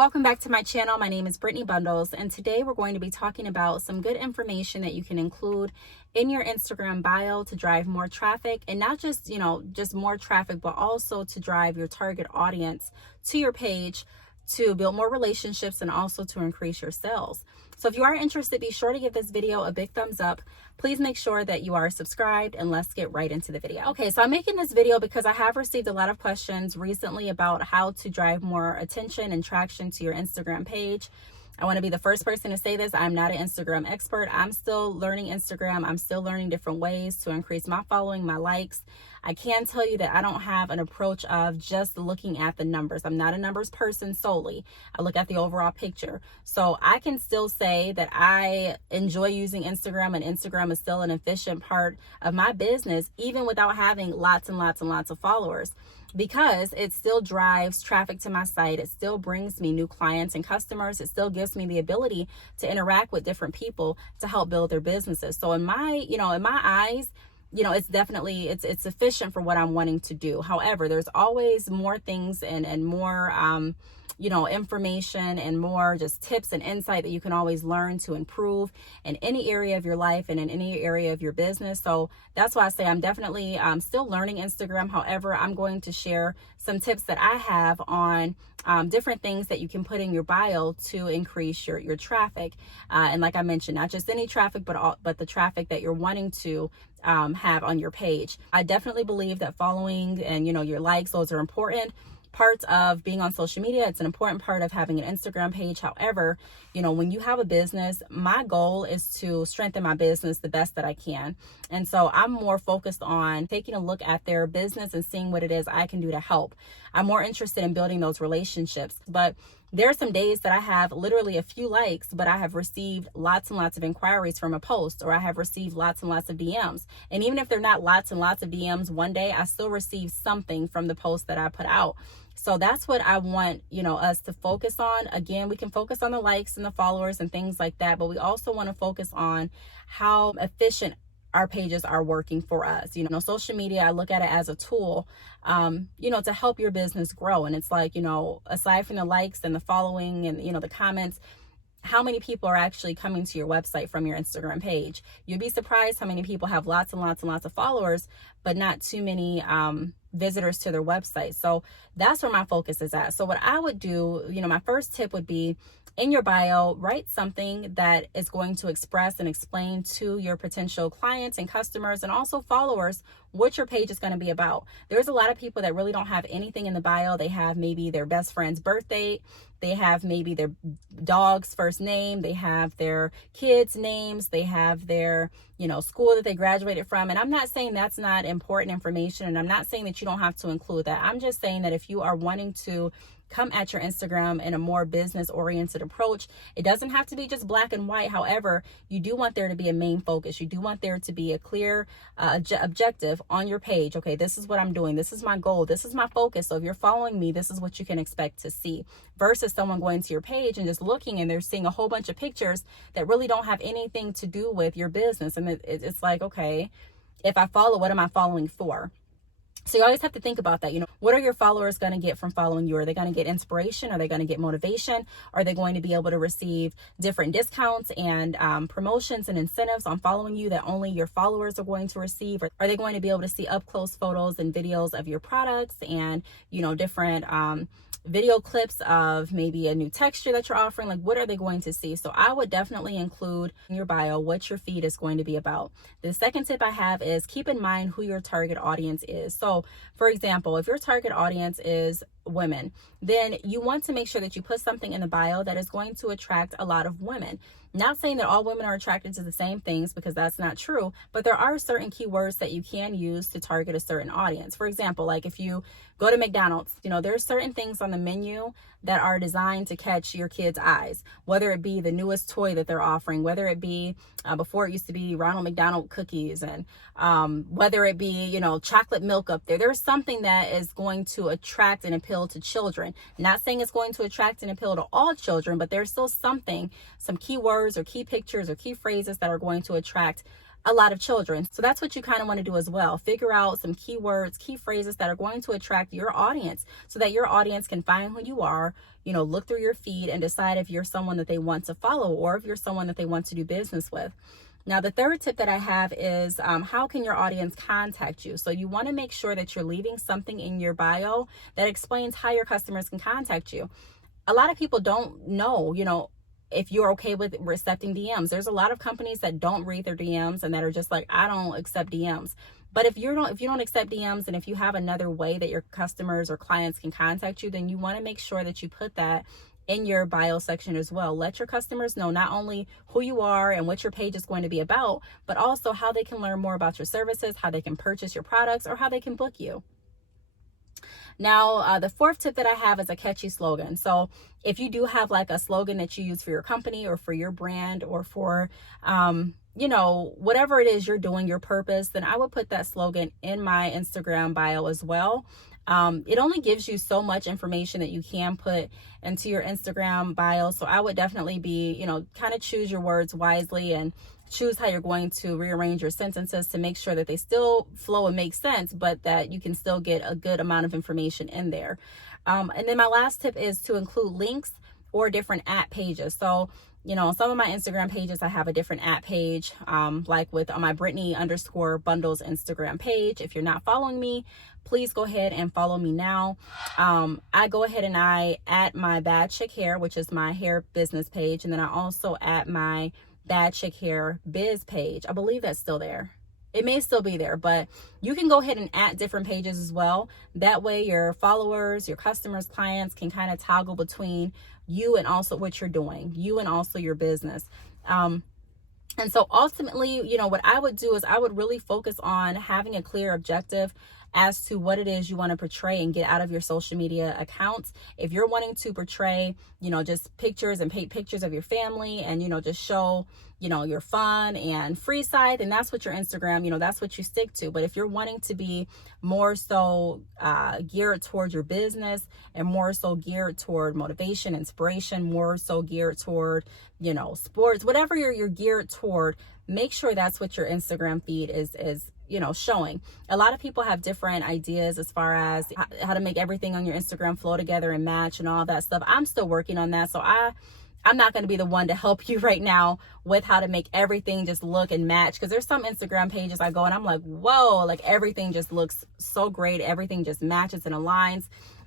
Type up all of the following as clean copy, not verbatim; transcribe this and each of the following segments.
welcome back to my channel. My name is Brittany Bundles, and today we're going to be talking about some good information that you can include in your Instagram bio to drive more traffic, and not just, just more traffic, but also to drive your target audience to your page, to build more relationships, and also to increase your sales. So if you are interested, be sure to give this video a big thumbs up. Please make sure that you are subscribed, and let's get right into the video. Okay, so I'm making this video because I have received a lot of questions recently about how to drive more attention and traction to your Instagram page. I want to be the first person to say this. I'm not an Instagram expert. I'm still learning Instagram. I'm still learning different ways to increase my following, my likes. I can tell you that I don't have an approach of just looking at the numbers. I'm not a numbers person solely. I look at the overall picture. So I can still say that I enjoy using Instagram, and Instagram is still an efficient part of my business, even without having lots and lots and lots of followers, because it still drives traffic to my site. It still brings me new clients and customers. It still gives me the ability to interact with different people to help build their businesses. So in my eyes, it's definitely, it's sufficient for what I'm wanting to do. However, there's always more things and more, information and more just tips and insight that you can always learn to improve in any area of your life and in any area of your business. So that's why I say I'm definitely still learning Instagram. However, I'm going to share some tips that I have on different things that you can put in your bio to increase your traffic. And like I mentioned, not just any traffic, but the traffic that you're wanting to have on your page. I definitely believe that following and, your likes, those are important parts of being on social media. It's an important part of having an Instagram page. However, when you have a business, my goal is to strengthen my business the best that I can. And so I'm more focused on taking a look at their business and seeing what it is I can do to help. I'm more interested in building those relationships. But there are some days that I have literally a few likes, but I have received lots and lots of inquiries from a post, or I have received lots and lots of DMs. And even if they're not lots and lots of DMs one day, I still receive something from the post that I put out. So that's what I want, us to focus on. Again, we can focus on the likes and the followers and things like that, but we also want to focus on how efficient our pages are working for us. Social media, I look at it as a tool, to help your business grow. And it's like, aside from the likes and the following and, the comments, how many people are actually coming to your website from your Instagram page? You'd be surprised how many people have lots and lots and lots of followers, but not too many visitors to their website. So that's where my focus is at. So what I would do, my first tip would be, in your bio, write something that is going to express and explain to your potential clients and customers and also followers what your page is going to be about. There's a lot of people that really don't have anything in the bio. They have maybe their best friend's birthday. They have maybe their dog's first name. They have their kids' names. They have their, school that they graduated from. And I'm not saying that's not important information. And I'm not saying that you don't have to include that. I'm just saying that if you are wanting to come at your Instagram in a more business-oriented approach, it doesn't have to be just black and white. However, you do want there to be a main focus. You do want there to be a clear objective on your page. Okay, this is what I'm doing. This is my goal. This is my focus. So if you're following me, this is what you can expect to see, versus someone going to your page and just looking and they're seeing a whole bunch of pictures that really don't have anything to do with your business. And it's like, okay, if I follow, what am I following for? So you always have to think about that. What are your followers going to get from following you? Are they going to get inspiration? Are they going to get motivation? Are they going to be able to receive different discounts and promotions and incentives on following you that only your followers are going to receive? Or are they going to be able to see up close photos and videos of your products and, different video clips of maybe a new texture that you're offering? Like, what are they going to see? So I would definitely include in your bio what your feed is going to be about. The second tip I have is keep in mind who your target audience is. So for example, if your target audience is women, then you want to make sure that you put something in the bio that is going to attract a lot of women. Not saying that all women are attracted to the same things, because that's not true, but there are certain keywords that you can use to target a certain audience. For example, like if you go to McDonald's, there's certain things on the menu that are designed to catch your kids' eyes, whether it be the newest toy that they're offering, whether it be before it used to be Ronald McDonald cookies, and whether it be, chocolate milk up there. There's something that is going to attract and appeal to children. Not saying it's going to attract and appeal to all children, but there's still some keywords or key pictures or key phrases that are going to attract a lot of children. So that's what you kind of want to do as well. Figure out some keywords, key phrases that are going to attract your audience so that your audience can find who you are, look through your feed and decide if you're someone that they want to follow or if you're someone that they want to do business with. Now, the third tip that I have is how can your audience contact you? So you want to make sure that you're leaving something in your bio that explains how your customers can contact you. A lot of people don't know, if you're okay with accepting DMs. There's a lot of companies that don't read their DMs and that are just like, I don't accept DMs. But if you don't accept DMs, and if you have another way that your customers or clients can contact you, then you want to make sure that you put that in your bio section as well. Let your customers know not only who you are and what your page is going to be about, but also how they can learn more about your services, how they can purchase your products, or how they can book you. Now, the fourth tip that I have is a catchy slogan. So if you do have like a slogan that you use for your company or for your brand or for, whatever it is you're doing, your purpose, then I would put that slogan in my Instagram bio as well. It only gives you so much information that you can put into your Instagram bio. So I would definitely be, kind of choose your words wisely and choose how you're going to rearrange your sentences to make sure that they still flow and make sense, but that you can still get a good amount of information in there. And then my last tip is to include links or different at pages. So, some of my Instagram pages, I have a different at page, like with on my Brittany_Bundles Instagram page. If you're not following me, please go ahead and follow me now. I go ahead and I add my Bad Chick Hair, which is my hair business page. And then I also add my Bad Chick Hair biz page. I believe that's still there. It may still be there, but you can go ahead and add different pages as well. That way your followers, your customers, clients can kind of toggle between you and also what you're doing, you and also your business. And so ultimately, what I would do is I would really focus on having a clear objective as to what it is you want to portray and get out of your social media accounts. If you're wanting to portray, just pictures and paint pictures of your family and, just show, your fun and free side, then that's what your Instagram, that's what you stick to. But if you're wanting to be more so geared toward your business and more so geared toward motivation, inspiration, more so geared toward, sports, whatever you're geared toward, make sure that's what your Instagram feed is showing. A lot of people have different ideas as far as how to make everything on your Instagram flow together and match and all that stuff. I'm still working on that. So I'm not going to be the one to help you right now with how to make everything just look and match. Because there's some Instagram pages I go and I'm like, whoa, like everything just looks so great. Everything just matches and aligns.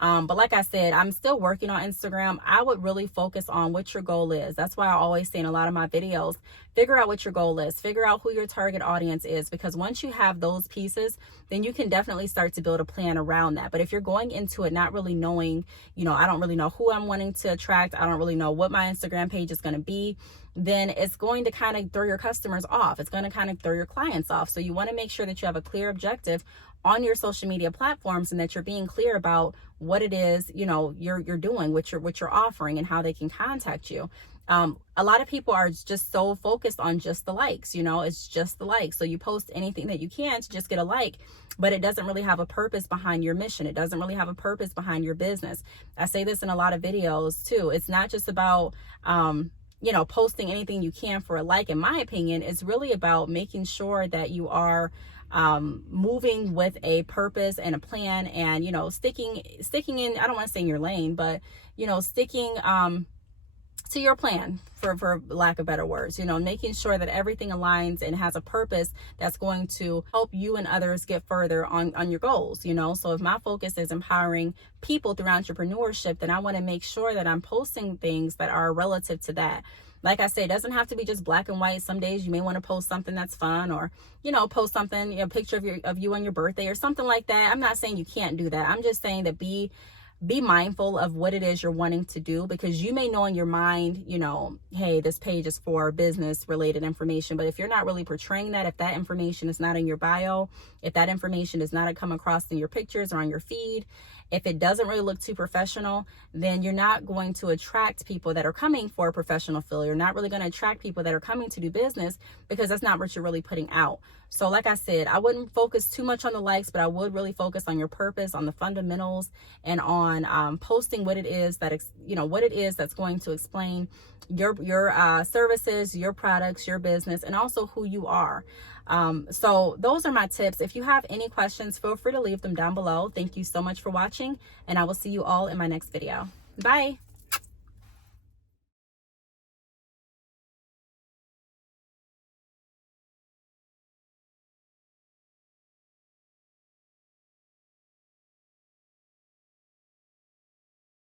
But like I said, I'm still working on Instagram. I would really focus on what your goal is. That's why I always say in a lot of my videos, figure out what your goal is, figure out who your target audience is, because once you have those pieces, then you can definitely start to build a plan around that. But if you're going into it not really knowing, I don't really know who I'm wanting to attract, I don't really know what my Instagram page is going to be, then it's going to kind of throw your customers off. It's going to kind of throw your clients off. So you want to make sure that you have a clear objective on your social media platforms and that you're being clear about what it is, you're doing, what you're offering and how they can contact you. A lot of people are just so focused on just the likes, it's just the likes. So you post anything that you can to just get a like, but it doesn't really have a purpose behind your mission. It doesn't really have a purpose behind your business. I say this in a lot of videos too. It's not just about, posting anything you can for a like. In my opinion, it's really about making sure that you are moving with a purpose and a plan and, sticking in, I don't want to say in your lane, but, sticking, to your plan for lack of better words, making sure that everything aligns and has a purpose that's going to help you and others get further on your goals, So if my focus is empowering people through entrepreneurship, then I want to make sure that I'm posting things that are relative to that. Like I said, it doesn't have to be just black and white. Some days you may want to post something that's fun or, post something, a picture of you on your birthday or something like that. I'm not saying you can't do that. I'm just saying that be mindful of what it is you're wanting to do, because you may know in your mind, hey, this page is for business related information. But if you're not really portraying that, if that information is not in your bio, if that information does not come across in your pictures or on your feed, if it doesn't really look too professional, then you're not going to attract people that are coming for a professional feel. You're not really going to attract people that are coming to do business, because that's not what you're really putting out. So like I said, I wouldn't focus too much on the likes, but I would really focus on your purpose, on the fundamentals, and on posting what it is that's going to explain your services, your products, your business, and also who you are. So those are my tips. If you have any questions, feel free to leave them down below. Thank you so much for watching, and I will see you all in my next video. Bye.